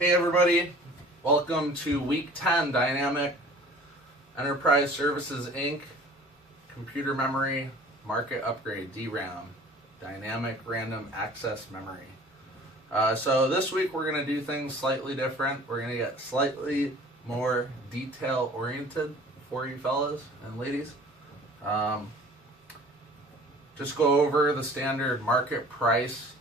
Hey everybody, welcome to week 10 Dynamic Enterprise Services Inc. Computer Memory Market Upgrade DRAM, Dynamic Random Access Memory. So this week we're going to do things slightly different. We're going to get slightly more detail oriented for you fellas and ladies. Just go over the standard market price,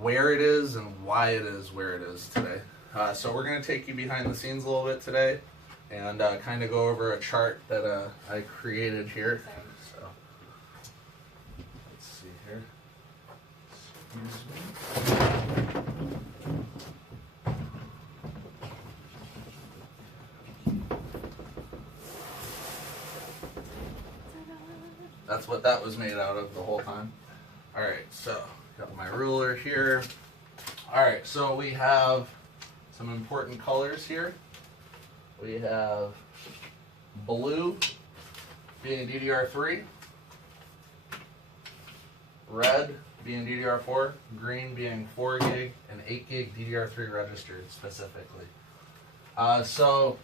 where it is and why it is where it is today. So we're going to take you behind the scenes a little bit today and kind of go over a chart that I created here. So let's see here. Excuse me. That's what that was made out of the whole time. All right, so got my ruler here. All right, so we have some important colors here. We have blue being DDR3, red being DDR4, green being 4 gig, and 8 gig DDR3 registered specifically. So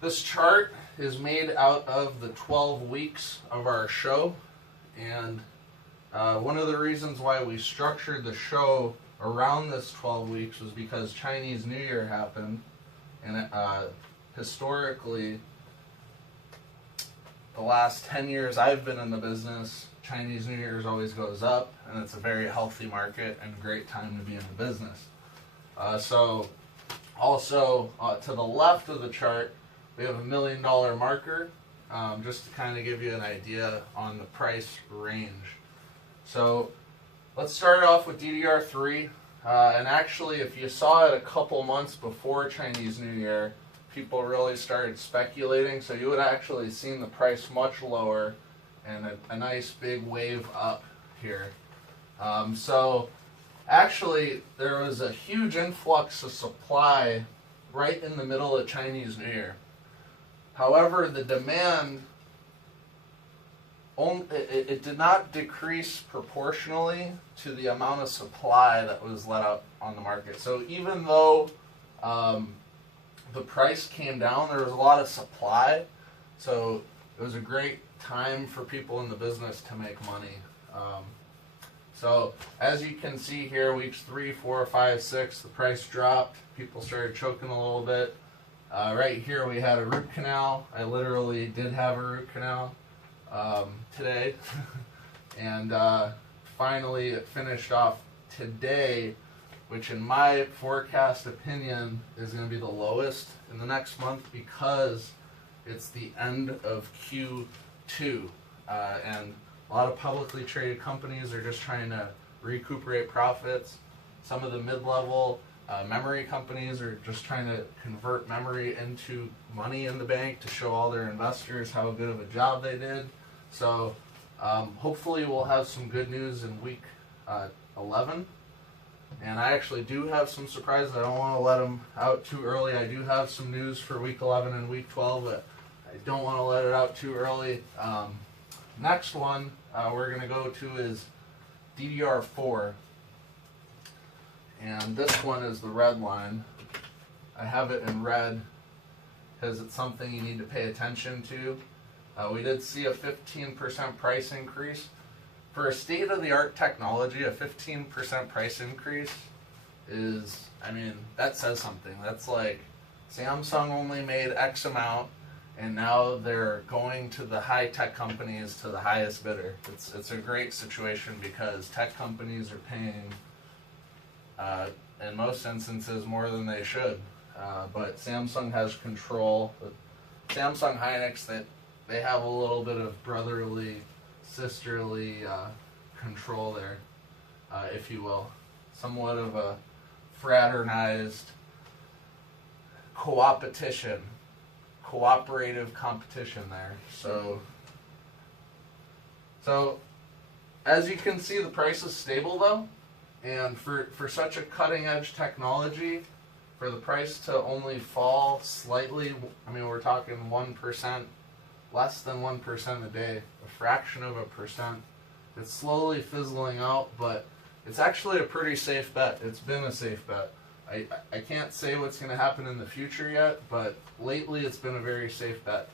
this chart is made out of the 12 weeks of our show, and one of the reasons why we structured the show around this 12 weeks was because Chinese New Year happened, and historically, the last 10 years I've been in the business, Chinese New Year's always goes up, and it's a very healthy market and a great time to be in the business. So also to the left of the chart, we have $1 million marker, just to kind of give you an idea on the price range. So let's start off with DDR3, and actually if you saw it a couple months before Chinese New Year, people really started speculating, so you would actually seen the price much lower and a nice big wave up here. So actually there was a huge influx of supply right in the middle of Chinese New Year. However, the demand, it did not decrease proportionally to the amount of supply that was let out on the market. So even though the price came down, there was a lot of supply. So it was a great time for people in the business to make money. So as you can see here, weeks 3, 4, 5, 6, the price dropped. People started choking a little bit. Right here we had a root canal. I literally did have a root canal today. And finally it finished off today, which in my forecast opinion is going to be the lowest in the next month because it's the end of Q2. And a lot of publicly traded companies are just trying to recuperate profits. Some of the mid-level memory companies are just trying to convert memory into money in the bank to show all their investors how good of a job they did. So hopefully we'll have some good news in week 11. And I actually do have some surprises. I don't want to let them out too early. I do have some news for week 11 and week 12, but I don't want to let it out too early. Next one we're going to go to is DDR4. And this one is the red line. I have it in red because it's something you need to pay attention to. We did see a 15% price increase. For a state-of-the-art technology, a 15% price increase is, I mean, that says something. That's like Samsung only made X amount, and now they're going to the high-tech companies to the highest bidder. It's a great situation because tech companies are paying in most instances more than they should, but Samsung has control. Samsung Hynix, they have a little bit of brotherly, sisterly control there, if you will. Somewhat of a fraternized coopetition, cooperative competition there. So as you can see, the price is stable though. And for such a cutting-edge technology, for the price to only fall slightly, I mean, we're talking 1%, less than 1% a day, a fraction of a percent. It's slowly fizzling out, but it's actually a pretty safe bet. It's been a safe bet. I can't say what's going to happen in the future yet, but lately it's been a very safe bet.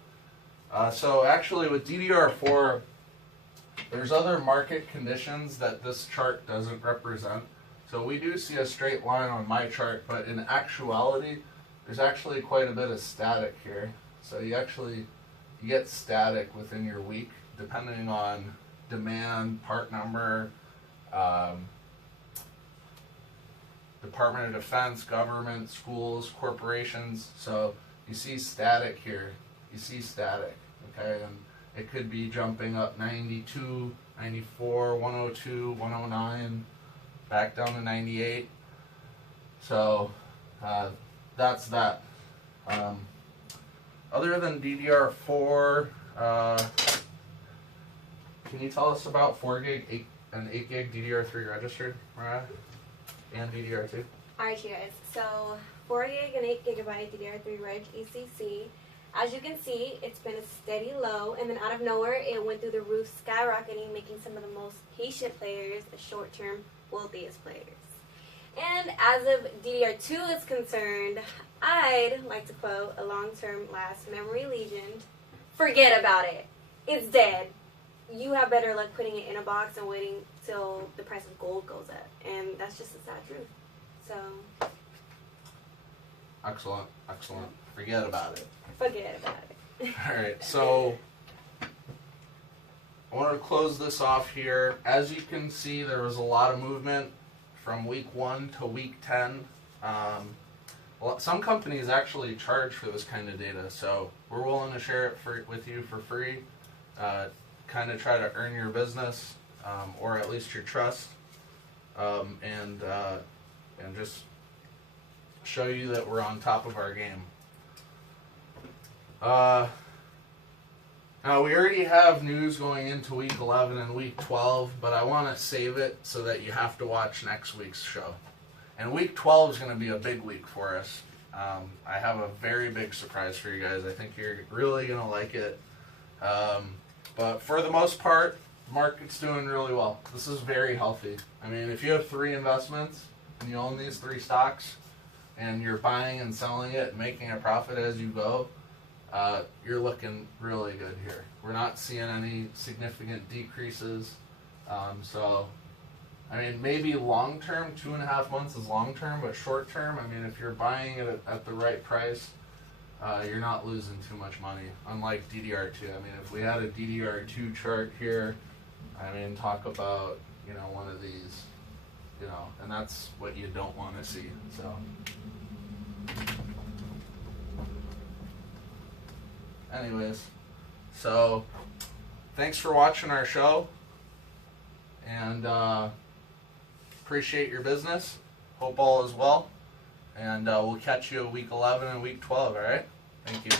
So actually with DDR4, there's other market conditions that this chart doesn't represent. So we do see a straight line on my chart, but in actuality, there's actually quite a bit of static here. So you get static within your week, depending on demand, part number, Department of Defense, government, schools, corporations. So you see static here. You see static, okay? And it could be jumping up 92, 94, 102, 109, back down to 98. So that's that. Other than DDR4, can you tell us about 4 gig and 8 gig DDR3 registered, Mariah? And DDR2? Alright, you guys. So 4 gig and 8 gigabyte DDR3 Reg ECC. As you can see, it's been a steady low, and then out of nowhere, it went through the roof, skyrocketing, making some of the most patient players the short-term wealthiest players. And as of DDR2 is concerned, I'd like to quote a long-term last memory legend: forget about it. It's dead. You have better luck putting it in a box and waiting till the price of gold goes up. And that's just the sad truth. So. Excellent, excellent. Forget about it. Forget about it. Alright, so I want to close this off here. As you can see, there was a lot of movement from week 1 to week 10. Some companies actually charge for this kind of data, so we're willing to share it with you for free. Kind of try to earn your business, or at least your trust, and just show you that we're on top of our game. Now we already have news going into week 11 and week 12, but I want to save it so that you have to watch next week's show. And week 12 is going to be a big week for us. I have a very big surprise for you guys. I think you're really going to like it. But for the most part, the market's doing really well. This is very healthy. I mean, if you have 3 investments and you own these 3 stocks and you're buying and selling it and making a profit as you go, you're looking really good here. We're not seeing any significant decreases. So, I mean, maybe long term, 2.5 months is long term, but short term, I mean, if you're buying it at the right price, you're not losing too much money, unlike DDR2. I mean, if we had a DDR2 chart here, I mean, talk about, one of these, and that's what you don't want to see, so. Anyways, so thanks for watching our show, and appreciate your business. Hope all is well, and we'll catch you week 11 and week 12, all right? Thank you.